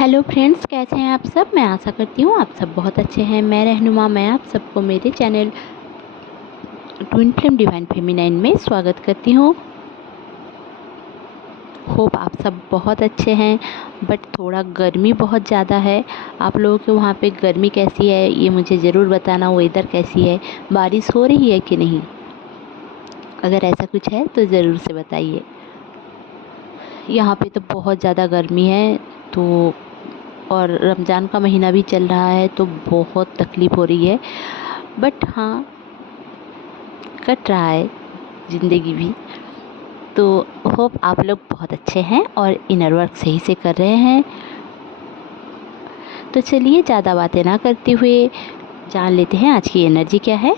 Hello friends, कैसे हैं आप सब। मैं आशा करती हूँ आप सब बहुत अच्छे हैं। मैं रहनुमा, मैं आप सबको मेरे channel twin flame divine feminine में स्वागत करती हूँ। होप आप सब बहुत अच्छे हैं, बट थोड़ा गर्मी बहुत ज़्यादा है। आप लोगों के वहाँ पे गर्मी कैसी है ये मुझे ज़रूर बताना। वेदर कैसी है, बारिश हो रही है कि नहीं, अगर ऐसा कुछ है तो ज़रूर से बताइए। यहाँ पे तो बहुत ज़्यादा गर्मी है, तो और रमज़ान का महीना भी चल रहा है तो बहुत तकलीफ़ हो रही है। बट हाँ, कट रहा है ज़िंदगी भी। तो होप आप लोग बहुत अच्छे हैं और इनर वर्क सही से कर रहे हैं। तो चलिए ज़्यादा बातें ना करते हुए जान लेते हैं आज की एनर्जी क्या है।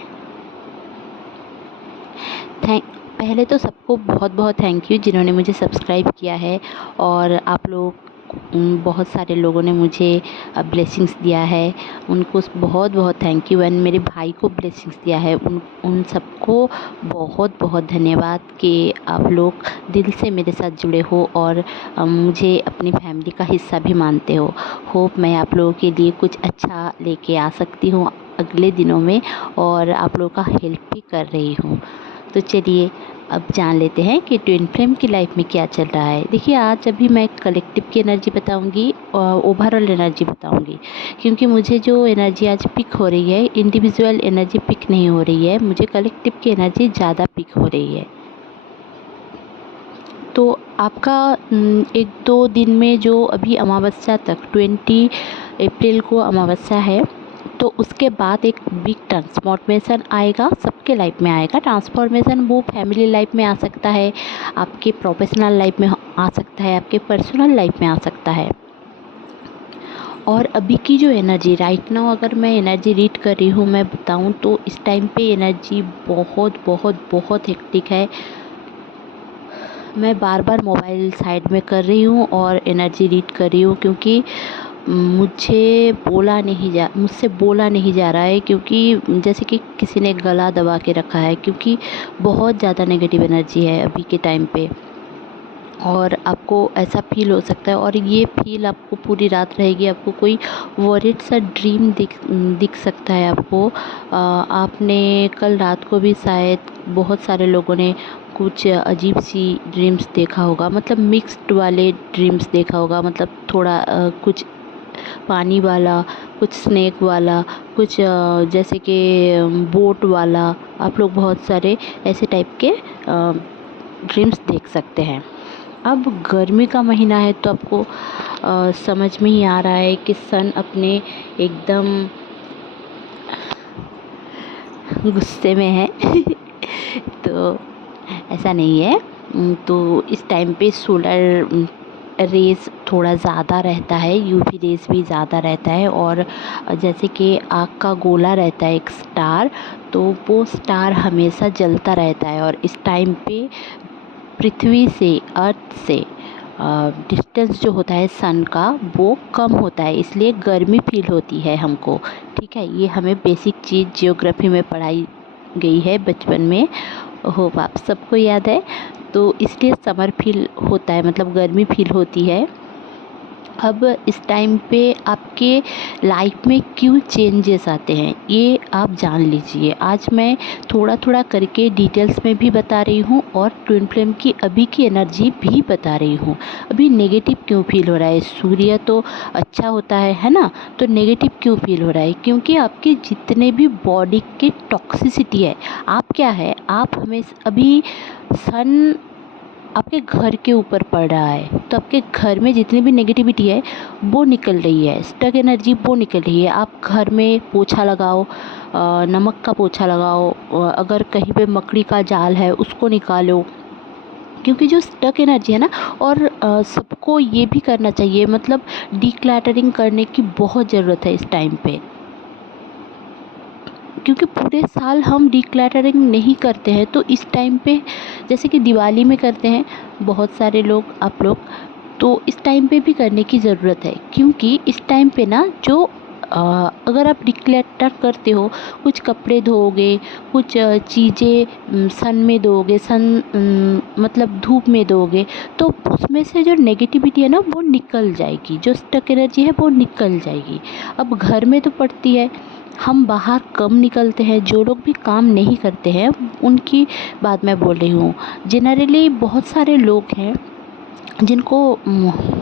पहले तो सबको बहुत बहुत थैंक यू जिन्होंने मुझे सब्सक्राइब किया है, और आप लोग बहुत सारे लोगों ने मुझे ब्लेसिंग्स दिया है, उनको बहुत बहुत थैंक यू। एंड मेरे भाई को ब्लेसिंग्स दिया है, उन सबको बहुत बहुत धन्यवाद कि आप लोग दिल से मेरे साथ जुड़े हो और मुझे अपनी फैमिली का हिस्सा भी मानते हो। होप मैं आप लोगों के लिए कुछ अच्छा लेके आ सकती हूँ अगले दिनों में, और आप लोगों का हेल्प भी कर रही हूँ। तो चलिए अब जान लेते हैं कि ट्विन फ्लेम की लाइफ में क्या चल रहा है। देखिए, आज अभी मैं कलेक्टिव की एनर्जी बताऊंगी और ओवरऑल एनर्जी बताऊंगी, क्योंकि मुझे जो एनर्जी आज पिक हो रही है, इंडिविजुअल एनर्जी पिक नहीं हो रही है, मुझे कलेक्टिव की एनर्जी ज़्यादा पिक हो रही है। तो आपका 1-2 दिन में जो अभी अमावस्या तक 20 अप्रैल को अमावस्या है, तो उसके बाद एक बिग ट्रांसफॉर्मेशन आएगा, सबके लाइफ में आएगा ट्रांसफॉर्मेशन। वो फैमिली लाइफ में आ सकता है, आपके प्रोफेशनल लाइफ में आ सकता है, आपके पर्सनल लाइफ में आ सकता है। और अभी की जो एनर्जी राइट नाउ, अगर मैं एनर्जी रीड कर रही हूँ, मैं बताऊँ तो इस टाइम पे एनर्जी बहुत बहुत बहुत हेक्टिक है। मैं बार बार मोबाइल साइड में कर रही हूँ और एनर्जी रीड कर रही हूँ, क्योंकि मुझसे बोला नहीं जा रहा है, क्योंकि जैसे कि किसी ने गला दबा के रखा है, क्योंकि बहुत ज़्यादा नेगेटिव एनर्जी है अभी के टाइम पे। और आपको ऐसा फील हो सकता है, और ये फील आपको पूरी रात रहेगी। आपको कोई वॉरिड सा ड्रीम दिख सकता है आपको। आपने कल रात को भी शायद बहुत सारे लोगों ने कुछ अजीब सी ड्रीम्स देखा होगा, मतलब मिक्स्ड वाले ड्रीम्स देखा होगा। मतलब थोड़ा कुछ पानी वाला, कुछ स्नेक वाला, कुछ जैसे कि बोट वाला। आप लोग बहुत सारे ऐसे टाइप के ड्रीम्स देख सकते हैं। अब गर्मी का महीना है तो आपको समझ में ही आ रहा है कि सन अपने एकदम गुस्से में है तो ऐसा नहीं है। तो इस टाइम पे सोलर रेस थोड़ा ज़्यादा रहता है, यूवी रेस भी ज़्यादा रहता है। और जैसे कि आग का गोला रहता है एक स्टार, तो वो स्टार हमेशा जलता रहता है। और इस टाइम पे पृथ्वी से, अर्थ से डिस्टेंस जो होता है सन का, वो कम होता है, इसलिए गर्मी फील होती है हमको। ठीक है, ये हमें बेसिक चीज़ जियोग्राफी में पढ़ाई गई है बचपन में, होप आप सबको याद है। तो इसलिए समर फील होता है, मतलब गर्मी फील होती है। अब इस टाइम पे आपके लाइफ में क्यों चेंजेस आते हैं ये आप जान लीजिए। आज मैं थोड़ा थोड़ा करके डिटेल्स में भी बता रही हूँ, और ट्विन फ्लेम की अभी की एनर्जी भी बता रही हूँ। अभी नेगेटिव क्यों फील हो रहा है, सूर्य तो अच्छा होता है ना, तो नेगेटिव क्यों फील हो रहा है, क्योंकि आपके जितने भी बॉडी के टॉक्सिसिटी है, आप क्या है, आप हमेशा अभी सन आपके घर के ऊपर पड़ रहा है, तो आपके घर में जितनी भी नेगेटिविटी है वो निकल रही है, स्टक एनर्जी वो निकल रही है। आप घर में पोछा लगाओ, नमक का पोछा लगाओ, अगर कहीं पे मकड़ी का जाल है उसको निकालो, क्योंकि जो स्टक एनर्जी है ना। और सबको ये भी करना चाहिए, मतलब डिक्लैटरिंग करने की बहुत ज़रूरत है इस टाइम पे, क्योंकि पूरे साल हम डिक्लैटरिंग नहीं करते हैं। तो इस टाइम पे जैसे कि दिवाली में करते हैं बहुत सारे लोग, आप लोग, तो इस टाइम पे भी करने की ज़रूरत है, क्योंकि इस टाइम पे ना जो अगर आप डिक्लटर करते हो, कुछ कपड़े धोओगे, कुछ चीज़ें सन में दोगे, मतलब धूप में दोगे, तो उसमें से जो नेगेटिविटी है ना वो निकल जाएगी, जो स्टक एनर्जी है वो निकल जाएगी। अब घर में तो पड़ती है, हम बाहर कम निकलते हैं, जो लोग भी काम नहीं करते हैं उनकी बात मैं बोल रही हूँ। जनरली बहुत सारे लोग हैं जिनको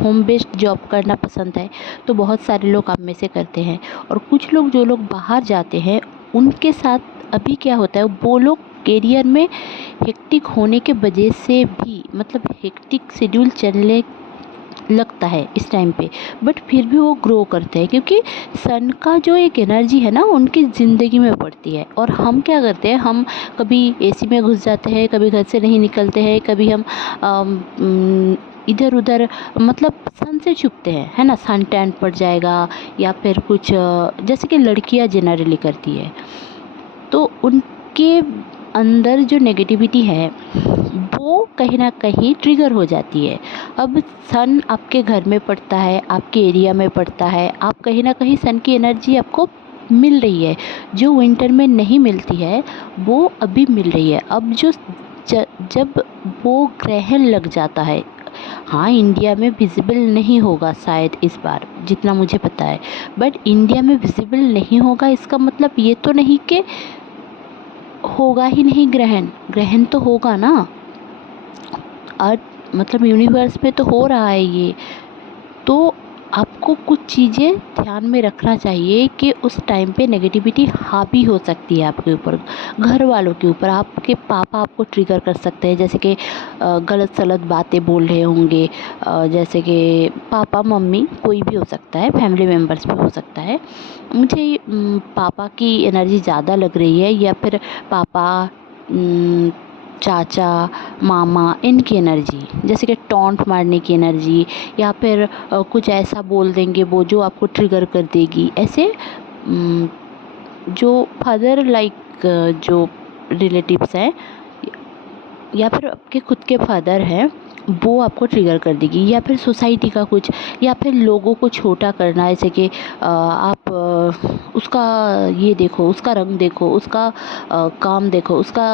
होम बेस्ड जॉब करना पसंद है, तो बहुत सारे लोग आप में से करते हैं, और कुछ लोग जो लोग बाहर जाते हैं उनके साथ अभी क्या होता है, वो लोग करियर में हेक्टिक होने के वजह से भी, मतलब हेक्टिक शेड्यूल चलने लगता है इस टाइम पे, बट फिर भी वो ग्रो करते हैं, क्योंकि सन का जो एक एनर्जी है ना उनकी ज़िंदगी में पड़ती है। और हम क्या करते हैं, हम कभी एसी में घुस जाते हैं, कभी घर से नहीं निकलते हैं, कभी हम इधर उधर मतलब सन से छुपते हैं, है ना, सन टैन पड़ जाएगा, या फिर कुछ जैसे कि लड़कियां जनरली करती है, तो उनके अंदर जो नेगेटिविटी है वो कहीं ना कहीं ट्रिगर हो जाती है। अब सन आपके घर में पड़ता है, आपके एरिया में पड़ता है, आप कहीं ना कहीं सन की एनर्जी आपको मिल रही है, जो विंटर में नहीं मिलती है वो अभी मिल रही है। अब जब वो ग्रहण लग जाता है, हाँ इंडिया में विजिबल नहीं होगा शायद इस बार जितना मुझे पता है, बट इंडिया में विजिबल नहीं होगा इसका मतलब ये तो नहीं कि होगा ही नहीं, ग्रहण ग्रहण तो होगा ना, अर्थ मतलब यूनिवर्स में तो हो रहा है ये। तो आपको कुछ चीज़ें ध्यान में रखना चाहिए कि उस टाइम पे नेगेटिविटी हावी हो सकती है आपके ऊपर, घर वालों के ऊपर। आपके पापा आपको ट्रिगर कर सकते हैं, जैसे कि गलत सलत बातें बोल रहे होंगे, जैसे कि पापा मम्मी कोई भी हो सकता है, फैमिली मेम्बर्स भी हो सकता है। मुझे पापा की एनर्जी ज़्यादा लग रही है, या फिर पापा चाचा मामा इनकी एनर्जी, जैसे कि टॉन्ट मारने की एनर्जी, या फिर कुछ ऐसा बोल देंगे वो जो आपको ट्रिगर कर देगी। ऐसे जो फादर लाइक जो रिलेटिव्स हैं, या फिर आपके खुद के फादर हैं, वो आपको ट्रिगर कर देगी, या फिर सोसाइटी का कुछ, या फिर लोगों को छोटा करना, जैसे कि आप उसका ये देखो, उसका रंग देखो, उसका काम देखो, उसका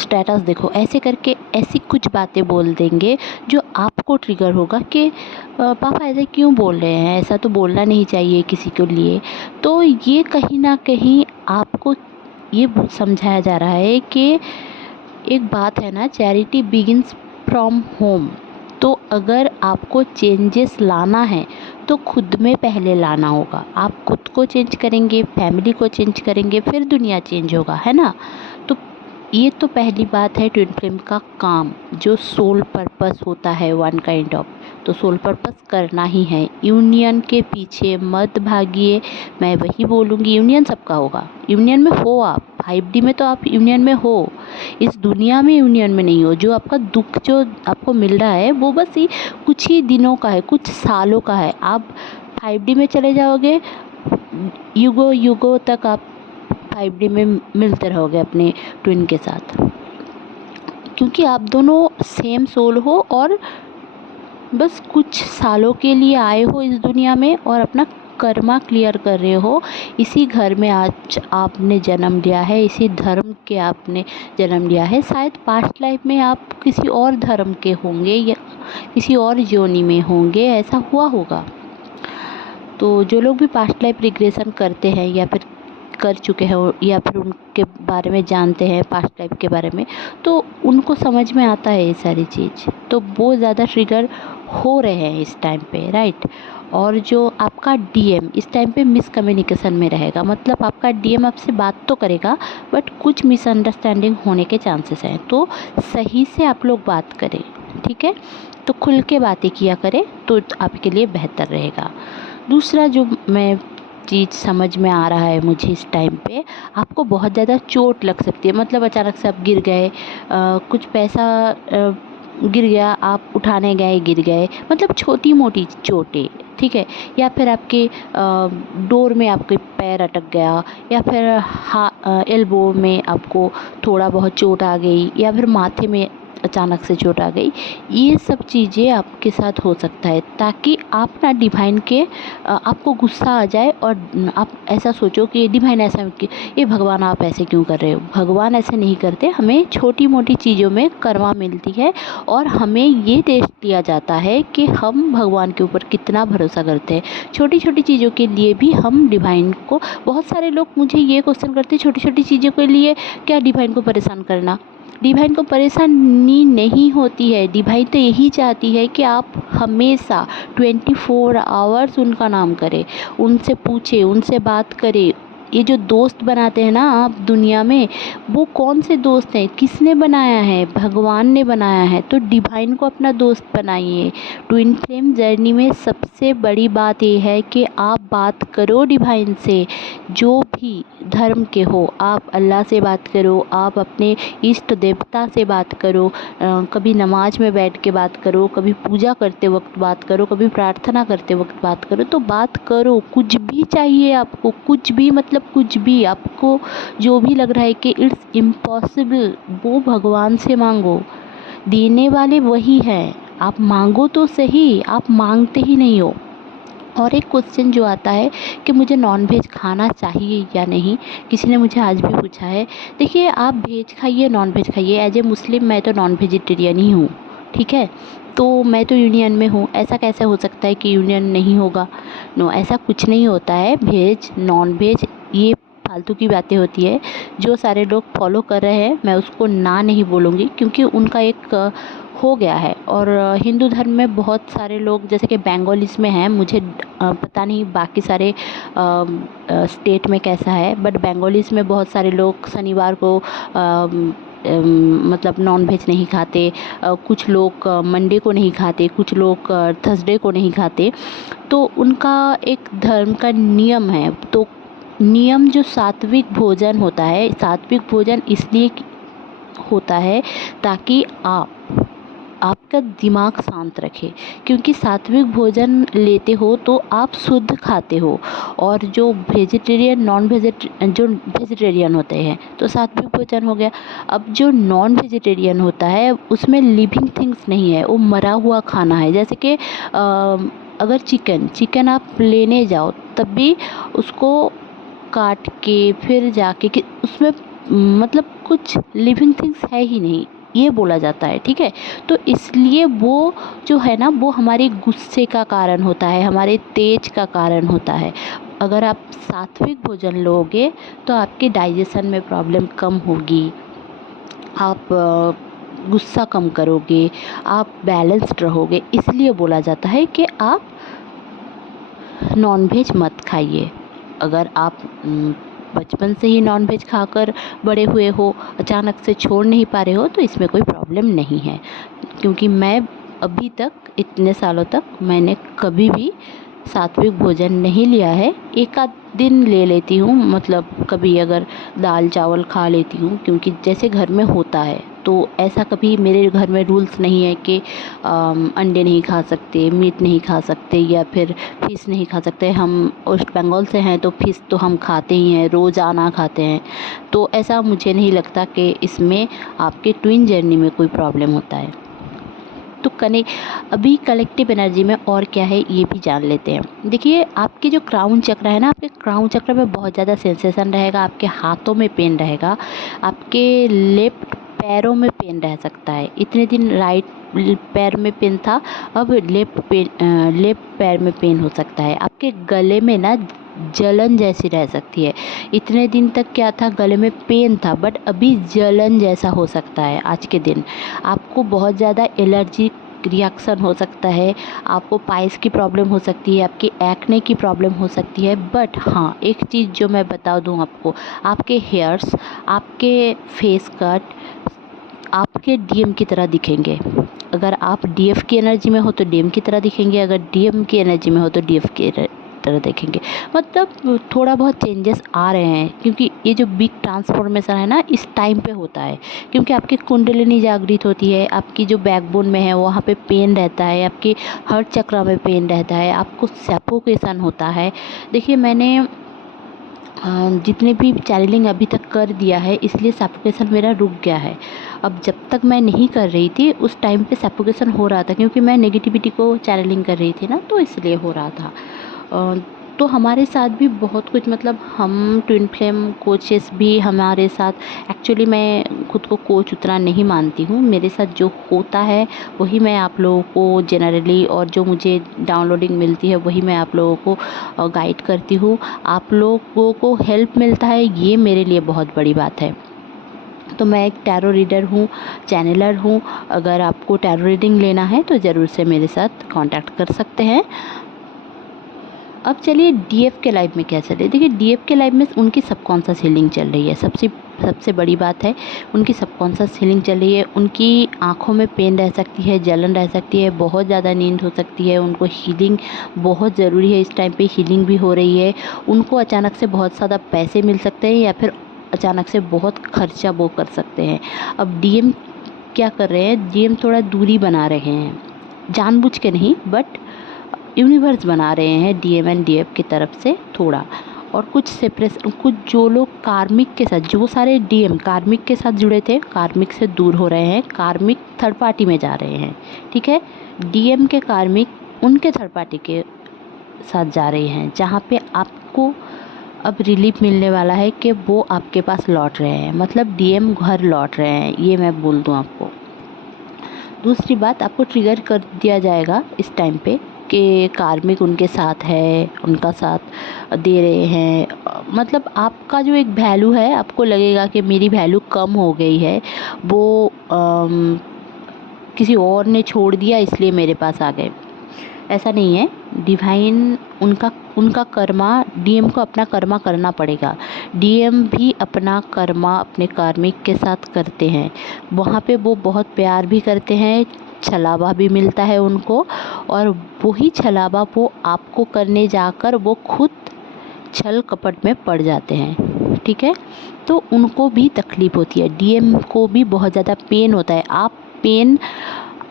स्टेटस देखो, ऐसे करके ऐसी कुछ बातें बोल देंगे जो आपको ट्रिगर होगा कि पापा ऐसे क्यों बोल रहे हैं, ऐसा तो बोलना नहीं चाहिए किसी के लिए। तो ये कहीं ना कहीं आपको ये समझाया जा रहा है कि एक बात है ना, चैरिटी बिगिंस फ्रॉम होम। तो अगर आपको चेंजेस लाना है तो खुद में पहले लाना होगा। आप खुद को चेंज करेंगे, फैमिली को चेंज करेंगे, फिर दुनिया चेंज होगा, है ना। तो ये तो पहली बात है ट्विन फ्लेम का काम, जो सोल पर्पस होता है वन काइंड ऑफ, तो सोल पर्पस करना ही है। यूनियन के पीछे मत भागिए, मैं वही बोलूँगी, यूनियन सबका होगा, यूनियन में हो आप 5D में, तो आप यूनियन में हो, इस दुनिया में यूनियन में नहीं हो। जो आपका दुख जो आपको मिल रहा है वो बस ही कुछ ही दिनों का है, कुछ सालों का है। आप 5D में चले जाओगे, युगों युगों तक आप 5D में मिलते रहोगे अपने ट्विन के साथ, क्योंकि आप दोनों सेम सोल हो और बस कुछ सालों के लिए आए हो इस दुनिया में और अपना कर्मा क्लियर कर रहे हो। इसी घर में आज आपने जन्म लिया है, इसी धर्म के आपने जन्म लिया है। शायद पास्ट लाइफ में आप किसी और धर्म के होंगे या किसी और योनि में होंगे, ऐसा हुआ होगा। तो जो लोग भी पास्ट लाइफ रिग्रेशन करते हैं या फिर कर चुके हैं या फिर उनके बारे में जानते हैं पास्ट लाइफ के बारे में, तो उनको समझ में आता है ये सारी चीज़, तो वो ज़्यादा ट्रिगर हो रहे हैं इस टाइम पे, राइट। और जो आपका डीएम इस टाइम पे मिसकम्युनिकेशन में रहेगा, मतलब आपका डीएम आपसे बात तो करेगा बट कुछ मिसअंडरस्टैंडिंग होने के चांसेस हैं, तो सही से आप लोग बात करें, ठीक है। तो खुल के बातें किया करें तो आपके लिए बेहतर रहेगा। दूसरा जो मैं चीज़ समझ में आ रहा है मुझे इस टाइम पे, आपको बहुत ज़्यादा चोट लग सकती है, मतलब अचानक से आप गिर गए, कुछ पैसा गिर गया, आप उठाने गए गिर गए, मतलब छोटी मोटी चोटें, ठीक है। या फिर आपके डोर में आपके पैर अटक गया, या फिर एल्बो में आपको थोड़ा बहुत चोट आ गई, या फिर माथे में अचानक से चोट आ गई, ये सब चीज़ें आपके साथ हो सकता है। ताकि आप ना डिवाइन के आपको गुस्सा आ जाए और आप ऐसा सोचो कि डिवाइन ऐसा कि ये भगवान आप ऐसे क्यों कर रहे हो। भगवान ऐसे नहीं करते, हमें छोटी मोटी चीज़ों में कर्मा मिलती है और हमें ये टेस्ट दिया जाता है कि हम भगवान के ऊपर कितना भरोसा करते हैं। छोटी छोटी चीज़ों के लिए भी हम डिवाइन को, बहुत सारे लोग मुझे ये क्वेश्चन करते हैं, छोटी छोटी चीज़ों के लिए क्या डिवाइन को परेशान करना। डिवाइन को परेशानी नहीं होती है, डिवाइन तो यही चाहती है कि आप हमेशा 24 आवर्स उनका नाम करें, उनसे पूछे, उनसे बात करें। ये जो दोस्त बनाते हैं ना आप दुनिया में, वो कौन से दोस्त हैं, किसने बनाया है, भगवान ने बनाया है। तो डिवाइन को अपना दोस्त बनाइए। ट्विन फ्लेम जर्नी में सबसे बड़ी बात ये है कि आप बात करो डिवाइन से, जो भी धर्म के हो। आप अल्लाह से बात करो, आप अपने इष्ट देवता से बात करो, कभी नमाज में बैठ के बात करो, कभी पूजा करते वक्त बात करो, कभी प्रार्थना करते वक्त बात करो। तो बात करो, कुछ भी चाहिए आपको, कुछ भी मतलब कुछ भी आपको जो भी लग रहा है कि इट्स इम्पॉसिबल, वो भगवान से मांगो। देने वाले वही हैं, आप मांगो तो सही, आप मांगते ही नहीं हो। और एक क्वेश्चन जो आता है कि मुझे नॉनवेज खाना चाहिए या नहीं, किसी ने मुझे आज भी पूछा है। देखिए, आप वेज खाइए, नॉनवेज खाइए। एज ए मुस्लिम मैं तो नॉन वेजिटेरियन ही हूँ, ठीक है। तो मैं तो यूनियन में हूँ, ऐसा कैसे हो सकता है कि यूनियन नहीं होगा। नो, ऐसा कुछ नहीं होता है। वेज नॉन वेज ये फालतू की बातें होती है। जो सारे लोग फॉलो कर रहे हैं, मैं उसको ना नहीं बोलूँगी, क्योंकि उनका एक हो गया है। और हिंदू धर्म में बहुत सारे लोग, जैसे कि बंगालीज़ में हैं, मुझे पता नहीं बाकी सारे स्टेट में कैसा है, बट बंगालीज़ में बहुत सारे लोग शनिवार को मतलब नॉन वेज नहीं खाते। कुछ लोग मंडे को नहीं खाते, कुछ लोग थर्सडे को नहीं खाते। तो उनका एक धर्म का नियम है। तो नियम जो सात्विक भोजन होता है, सात्विक भोजन इसलिए होता है ताकि आपका दिमाग शांत रखे। क्योंकि सात्विक भोजन लेते हो तो आप शुद्ध खाते हो। और जो वेजिटेरियन जो वेजिटेरियन होते हैं तो सात्विक भोजन हो गया। अब जो नॉन वेजिटेरियन होता है उसमें लिविंग थिंग्स नहीं है, वो मरा हुआ खाना है। जैसे कि अगर चिकन आप लेने जाओ तब भी उसको काट के फिर जाके कि उसमें मतलब कुछ लिविंग थिंग्स है ही नहीं, ये बोला जाता है, ठीक है। तो इसलिए वो जो है ना, वो हमारे गुस्से का कारण होता है, हमारे तेज का कारण होता है। अगर आप सात्विक भोजन लोगे तो आपके डाइजेशन में प्रॉब्लम कम होगी, आप गुस्सा कम करोगे, आप बैलेंस्ड रहोगे। इसलिए बोला जाता है कि आप नॉनवेज मत खाइए। अगर आप बचपन से ही नॉनवेज खाकर बड़े हुए हो, अचानक से छोड़ नहीं पा रहे हो, तो इसमें कोई प्रॉब्लम नहीं है। क्योंकि मैं अभी तक इतने सालों तक मैंने कभी भी सात्विक भोजन नहीं लिया है। एक आध दिन ले लेती हूँ, मतलब कभी अगर दाल चावल खा लेती हूँ, क्योंकि जैसे घर में होता है। तो ऐसा कभी मेरे घर में रूल्स नहीं है कि अंडे नहीं खा सकते, मीट नहीं खा सकते, या फिर फ़िश नहीं खा सकते। हम वेस्ट बंगाल से हैं तो फ़िश तो हम खाते ही हैं, रोज़ाना खाते हैं। तो ऐसा मुझे नहीं लगता कि इसमें आपके ट्विन जर्नी में कोई प्रॉब्लम होता है। तो अभी कलेक्टिव एनर्जी में और क्या है ये भी जान लेते हैं। देखिए, आपके जो क्राउन चक्र है ना, आपके क्राउन चक्र में बहुत ज़्यादा सेंसेशन रहेगा, आपके हाथों में पेन रहेगा, आपके लेफ्ट पैरों में पेन रह सकता है। इतने दिन राइट पैर में पेन था, अब लेफ्ट पैर में पेन हो सकता है। आपके गले में ना जलन जैसी रह सकती है। इतने दिन तक क्या था, गले में पेन था, बट अभी जलन जैसा हो सकता है। आज के दिन आपको बहुत ज़्यादा एलर्जी रिएक्शन हो सकता है, आपको पाइल्स की प्रॉब्लम हो सकती है, आपकी एक्ने की प्रॉब्लम हो सकती है। बट हाँ, एक चीज़ जो मैं बता दूँ आपको, आपके हेयर्स, आपके फेस कट आपके डीएम की तरह दिखेंगे। अगर आप डीएफ की एनर्जी में हो तो डीएम की तरह दिखेंगे, अगर डीएम की एनर्जी में हो तो डीएफ की तरह देखेंगे। मतलब थोड़ा बहुत चेंजेस आ रहे हैं, क्योंकि ये जो बिग ट्रांसफॉर्मेशन है ना, इस टाइम पे होता है। क्योंकि आपकी कुंडलिनी जागृत होती है, आपकी जो बैकबोन में है वहाँ पे पेन रहता है, आपके हार्ट चक्र में पेन रहता है, आपको सफोकेशन होता है। देखिए, मैंने जितने भी चैनलिंग अभी तक कर दिया है, इसलिए सफोकेशन मेरा रुक गया है। अब जब तक मैं नहीं कर रही थी उस टाइम पे सफोकेशन हो रहा था, क्योंकि मैं नेगेटिविटी को चैनलिंग कर रही थी ना, तो इसलिए हो रहा था। तो हमारे साथ भी बहुत कुछ, मतलब हम ट्विन फ्लेम कोचेस भी हमारे साथ, एक्चुअली मैं खुद को कोच उतना नहीं मानती हूँ, मेरे साथ जो होता है वही मैं आप लोगों को जनरली, और जो मुझे डाउनलोडिंग मिलती है वही मैं आप लोगों को गाइड करती हूँ। आप लोगों को हेल्प मिलता है, ये मेरे लिए बहुत बड़ी बात है। तो मैं एक टैरो रीडर हूँ, चैनलर हूँ। अगर आपको टैरो रीडिंग लेना है तो ज़रूर से मेरे साथ कांटेक्ट कर सकते हैं। अब चलिए डीएफ के लाइफ में क्या चल रही है। देखिए डीएफ के लाइफ में उनकी सबकॉन्शियस हीलिंग चल रही है, सबसे बड़ी बात है उनकी सबकॉन्शियस हीलिंग चल रही है। उनकी आँखों में पेन रह सकती है, जलन रह सकती है, बहुत ज़्यादा नींद हो सकती है। उनको हीलिंग बहुत ज़रूरी है, इस टाइम पे हीलिंग भी हो रही है। उनको अचानक से बहुत ज़्यादा पैसे मिल सकते हैं, या फिर अचानक से बहुत खर्चा वो कर सकते हैं। अब डीएम क्या कर रहे हैं, डीएम थोड़ा दूरी बना रहे हैं, जानबूझ के नहीं, बट यूनिवर्स बना रहे हैं डीएम एंड डीएफ की तरफ से थोड़ा। और कुछ सेपरेशन, कुछ जो लोग कार्मिक के साथ, जो सारे डीएम कार्मिक के साथ जुड़े थे, कार्मिक से दूर हो रहे हैं, कार्मिक थर्ड पार्टी में जा रहे हैं। ठीक है, डीएम के कार्मिक उनके थर्ड पार्टी के साथ जा रहे हैं, जहाँ पे आपको अब रिलीफ मिलने वाला है कि वो आपके पास लौट रहे हैं, मतलब डीएम घर लौट रहे हैं, ये मैं बोल दूँ आपको। दूसरी बात, आपको ट्रिगर कर दिया जाएगा इस टाइम पे कि कार्मिक उनके साथ है, उनका साथ दे रहे हैं। मतलब आपका जो एक वैल्यू है, आपको लगेगा कि मेरी वैल्यू कम हो गई है, वो किसी और ने छोड़ दिया इसलिए मेरे पास आ गए। ऐसा नहीं है, डिवाइन उनका कर्मा, डीएम को अपना कर्मा करना पड़ेगा। डीएम भी अपना कर्मा अपने कार्मिक के साथ करते हैं, वहाँ पे वो बहुत प्यार भी करते हैं, छलावा भी मिलता है उनको, और वही छलावा वो आपको करने जाकर वो खुद छल कपट में पड़ जाते हैं। ठीक है, तो उनको भी तकलीफ़ होती है, डीएम को भी बहुत ज़्यादा पेन होता है।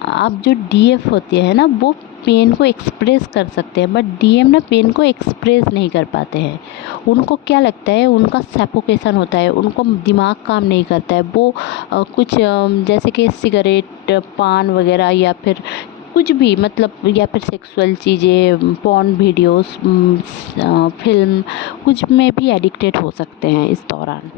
आप जो डीएफ होते हैं ना, वो पेन को एक्सप्रेस कर सकते हैं, बट डीएम ना पेन को एक्सप्रेस नहीं कर पाते हैं। उनको क्या लगता है, उनका सफोकेशन होता है, उनको दिमाग काम नहीं करता है। वो कुछ जैसे कि सिगरेट, पान वगैरह, या फिर कुछ भी, मतलब या फिर सेक्सुअल चीज़ें, पॉर्न वीडियोस, फिल्म, कुछ में भी एडिक्टेड हो सकते हैं इस दौरान।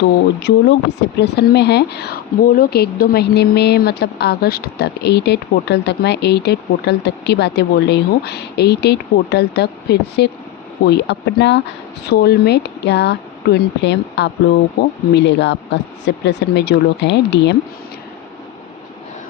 तो जो लोग भी सेपरेशन में हैं वो लोग 1-2 महीने में, मतलब अगस्त तक 8-8 पोर्टल तक, मैं 8-8 पोर्टल तक की बातें बोल रही हूँ, 8-8 पोर्टल तक फिर से कोई अपना सोलमेट या ट्विन फ्लेम आप लोगों को मिलेगा, आपका सेपरेशन में जो लोग हैं डीएम।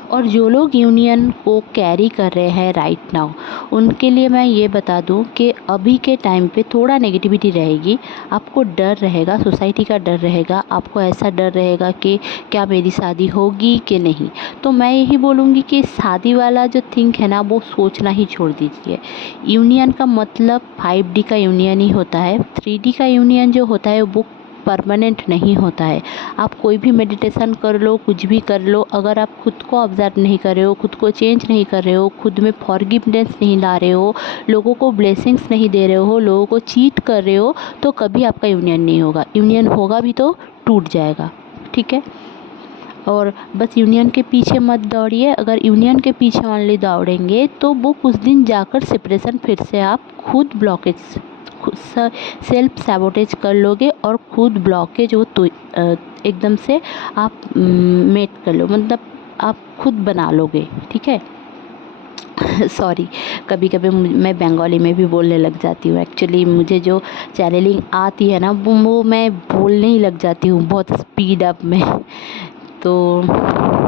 और जो लोग यूनियन को कैरी कर रहे हैं राइट नाउ, उनके लिए मैं ये बता दूं कि अभी के टाइम पे थोड़ा नेगेटिविटी रहेगी, आपको डर रहेगा, सोसाइटी का डर रहेगा, आपको ऐसा डर रहेगा कि क्या मेरी शादी होगी कि नहीं। तो मैं यही बोलूँगी कि शादी वाला जो थिंक है ना, वो सोचना ही छोड़ दीजिए। यूनियन का मतलब 5D का यूनियन ही होता है, 3D का यूनियन जो होता है वो परमानेंट नहीं होता है। आप कोई भी मेडिटेशन कर लो, कुछ भी कर लो, अगर आप खुद को ऑब्जर्व नहीं कर रहे हो, खुद को चेंज नहीं कर रहे हो, खुद में फॉरगिवनेस नहीं ला रहे हो, लोगों को ब्लेसिंग्स नहीं दे रहे हो, लोगों को चीट कर रहे हो, तो कभी आपका यूनियन नहीं होगा। यूनियन होगा भी तो टूट जाएगा। ठीक है, और बस यूनियन के पीछे मत दौड़िए। अगर यूनियन के पीछे ओनली दौड़ेंगे तो वो कुछ दिन जाकर सेपरेशन फिर से आप खुद ब्लॉकेज, सेल्फ सैबोटेज कर लोगे, और खुद ब्लॉकेज वो तो एकदम से आप मेट कर लो, मतलब आप खुद बना लोगे। ठीक है, सॉरी, कभी कभी मैं बंगाली में भी बोलने लग जाती हूँ। एक्चुअली मुझे जो चैनलिंग आती है ना, वो मैं बोलने ही लग जाती हूँ बहुत स्पीड अप में। तो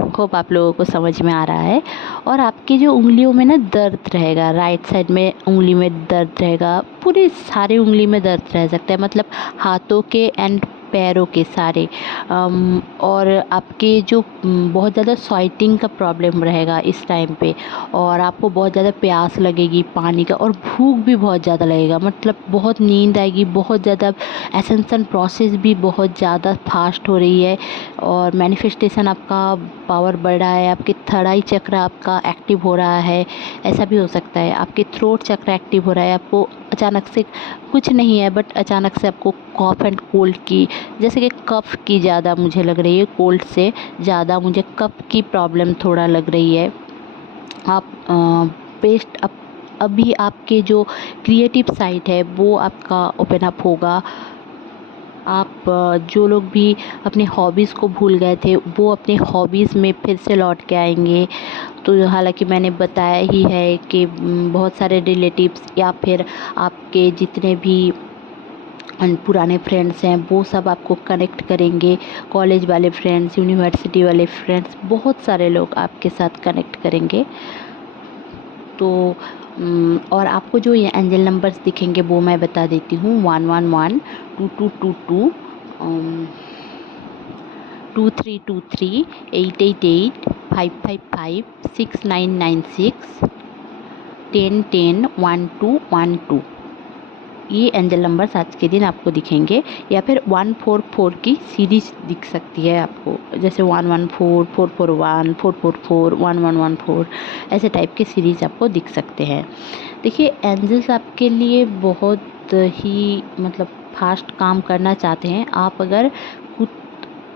होप आप लोगों को समझ में आ रहा है। और आपकी जो उंगलियों में ना दर्द रहेगा, राइट साइड में उंगली में दर्द रहेगा, पूरे सारे उंगली में दर्द रह सकता है, मतलब हाथों के एंड पैरों के सारे। और आपके जो बहुत ज़्यादा स्वेटिंग का प्रॉब्लम रहेगा इस टाइम पे, और आपको बहुत ज़्यादा प्यास लगेगी पानी का, और भूख भी बहुत ज़्यादा लगेगा, मतलब बहुत नींद आएगी, बहुत ज़्यादा एसेंशन प्रोसेस भी बहुत ज़्यादा फास्ट हो रही है, और मैनिफेस्टेशन आपका पावर बढ़ रहा है, आपके थर्ड आई चक्र आपका एक्टिव हो रहा है। ऐसा भी हो सकता है आपके थ्रोट चक्र एक्टिव हो रहा है, आपको अचानक से कुछ नहीं है, बट अचानक से आपको कॉफ एंड कोल्ड की, जैसे कि कफ़ की ज़्यादा मुझे लग रही है, कोल्ड से ज़्यादा मुझे कफ़ की प्रॉब्लम थोड़ा लग रही है। आप बेस्ट अभी आपके जो क्रिएटिव साइड है वो आपका ओपन अप होगा। आप जो लोग भी अपने हॉबीज़ को भूल गए थे वो अपने हॉबीज़ में फिर से लौट के आएंगे। तो हालांकि मैंने बताया ही है कि बहुत सारे रिलेटिव्स या फिर आपके जितने भी पुराने फ्रेंड्स हैं वो सब आपको कनेक्ट करेंगे। कॉलेज वाले फ्रेंड्स, यूनिवर्सिटी वाले फ्रेंड्स, बहुत सारे लोग आपके साथ कनेक्ट करेंगे। तो और आपको जो ये एंजल नंबर्स दिखेंगे वो मैं बता देती हूँ। 111, 2222, 2323, 888, 555, 6996, 1010, 1212, ये एंजल नंबर्स आज के दिन आपको दिखेंगे। या फिर 144 की सीरीज दिख सकती है आपको, जैसे 114, 441, 444, 1114, ऐसे टाइप के सीरीज आपको दिख सकते हैं। देखिए, एंजल्स आपके लिए बहुत ही मतलब फास्ट काम करना चाहते हैं। आप अगर खुद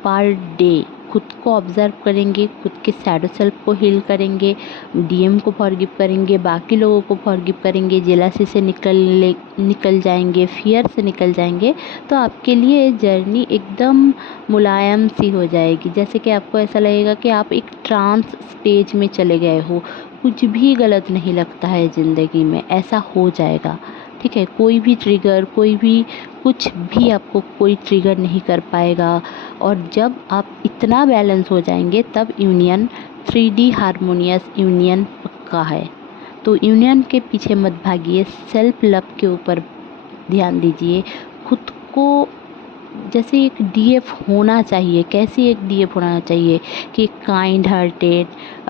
पर डे खुद को ऑब्ज़र्व करेंगे, खुद के शैडो सेल्फ को हील करेंगे, डीएम को फॉरगिव करेंगे, बाकी लोगों को फॉरगिव करेंगे, जेलसी से निकल जाएंगे, फियर से निकल जाएंगे, तो आपके लिए जर्नी एकदम मुलायम सी हो जाएगी। जैसे कि आपको ऐसा लगेगा कि आप एक ट्रांस स्टेज में चले गए हो, कुछ भी गलत नहीं लगता है ज़िंदगी में, ऐसा हो जाएगा। ठीक है, कोई भी ट्रिगर, कोई भी कुछ भी आपको कोई ट्रिगर नहीं कर पाएगा। और जब आप इतना बैलेंस हो जाएंगे तब यूनियन 3D हारमोनियस यूनियन पक्का है। तो यूनियन के पीछे मत भागिए, सेल्फ लव के ऊपर ध्यान दीजिए। खुद को जैसे एक डीएफ होना चाहिए, कैसी एक डीएफ होना चाहिए कि काइंड हार्टेड,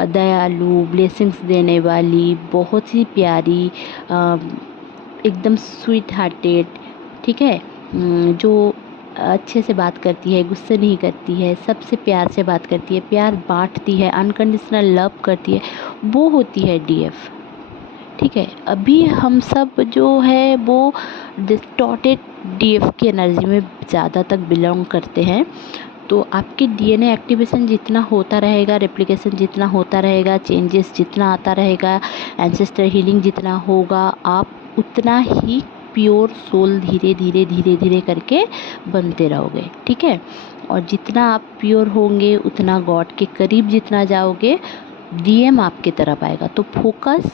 दयालु, ब्लेसिंग्स देने वाली, बहुत ही प्यारी, एकदम स्वीट हार्टेड, ठीक है, जो अच्छे से बात करती है, गुस्से नहीं करती है, सबसे प्यार से बात करती है, प्यार बांटती है, अनकंडीशनल लव करती है, वो होती है डीएफ। ठीक है, अभी हम सब जो है वो डिस्टॉर्टेड डीएफ की एनर्जी में ज़्यादा तक बिलोंग करते हैं। तो आपके डीएनए एक्टिवेशन जितना होता रहेगा, रेप्लिकेशन जितना होता रहेगा, चेंजेस जितना आता रहेगा, एंसेस्टर हीलिंग जितना होगा, आप उतना ही प्योर सोल धीरे धीरे धीरे धीरे करके बनते रहोगे। ठीक है, और जितना आप प्योर होंगे उतना गॉड के करीब जितना जाओगे, डीएम आपके तरफ आएगा। तो फोकस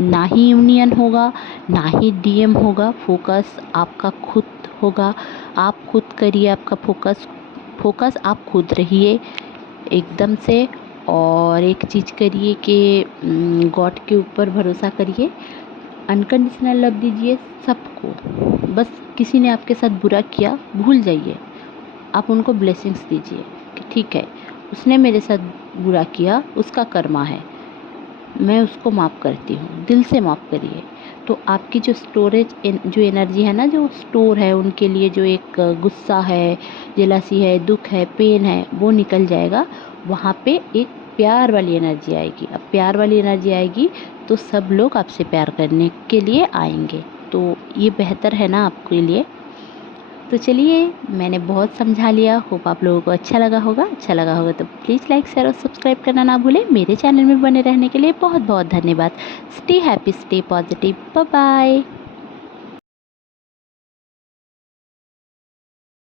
ना ही यूनियन होगा ना ही डीएम होगा, फोकस आपका खुद होगा। आप खुद करिए, आपका फोकस आप खुद रहिए एकदम से। और एक चीज़ करिए कि गॉड के ऊपर भरोसा करिए, अनकंडीशनल लव दीजिए सबको। बस किसी ने आपके साथ बुरा किया, भूल जाइए, आप उनको ब्लेसिंग्स दीजिए कि ठीक है, उसने मेरे साथ बुरा किया, उसका कर्मा है, मैं उसको माफ़ करती हूँ। दिल से माफ़ करिए। तो आपकी जो स्टोरेज जो एनर्जी है ना, जो स्टोर है उनके लिए, जो एक गुस्सा है, जेलसी है, दुख है, पेन है, वो निकल जाएगा। वहाँ पे एक प्यार वाली एनर्जी आएगी। अब प्यार वाली एनर्जी आएगी तो सब लोग आपसे प्यार करने के लिए आएंगे। तो ये बेहतर है ना आपके लिए। तो चलिए, मैंने बहुत समझा लिया, होप आप लोगों को अच्छा लगा होगा। अच्छा लगा होगा तो प्लीज़ लाइक, शेयर और सब्सक्राइब करना ना भूलें। मेरे चैनल में बने रहने के लिए बहुत बहुत धन्यवाद। Stay happy, stay positive, bye bye.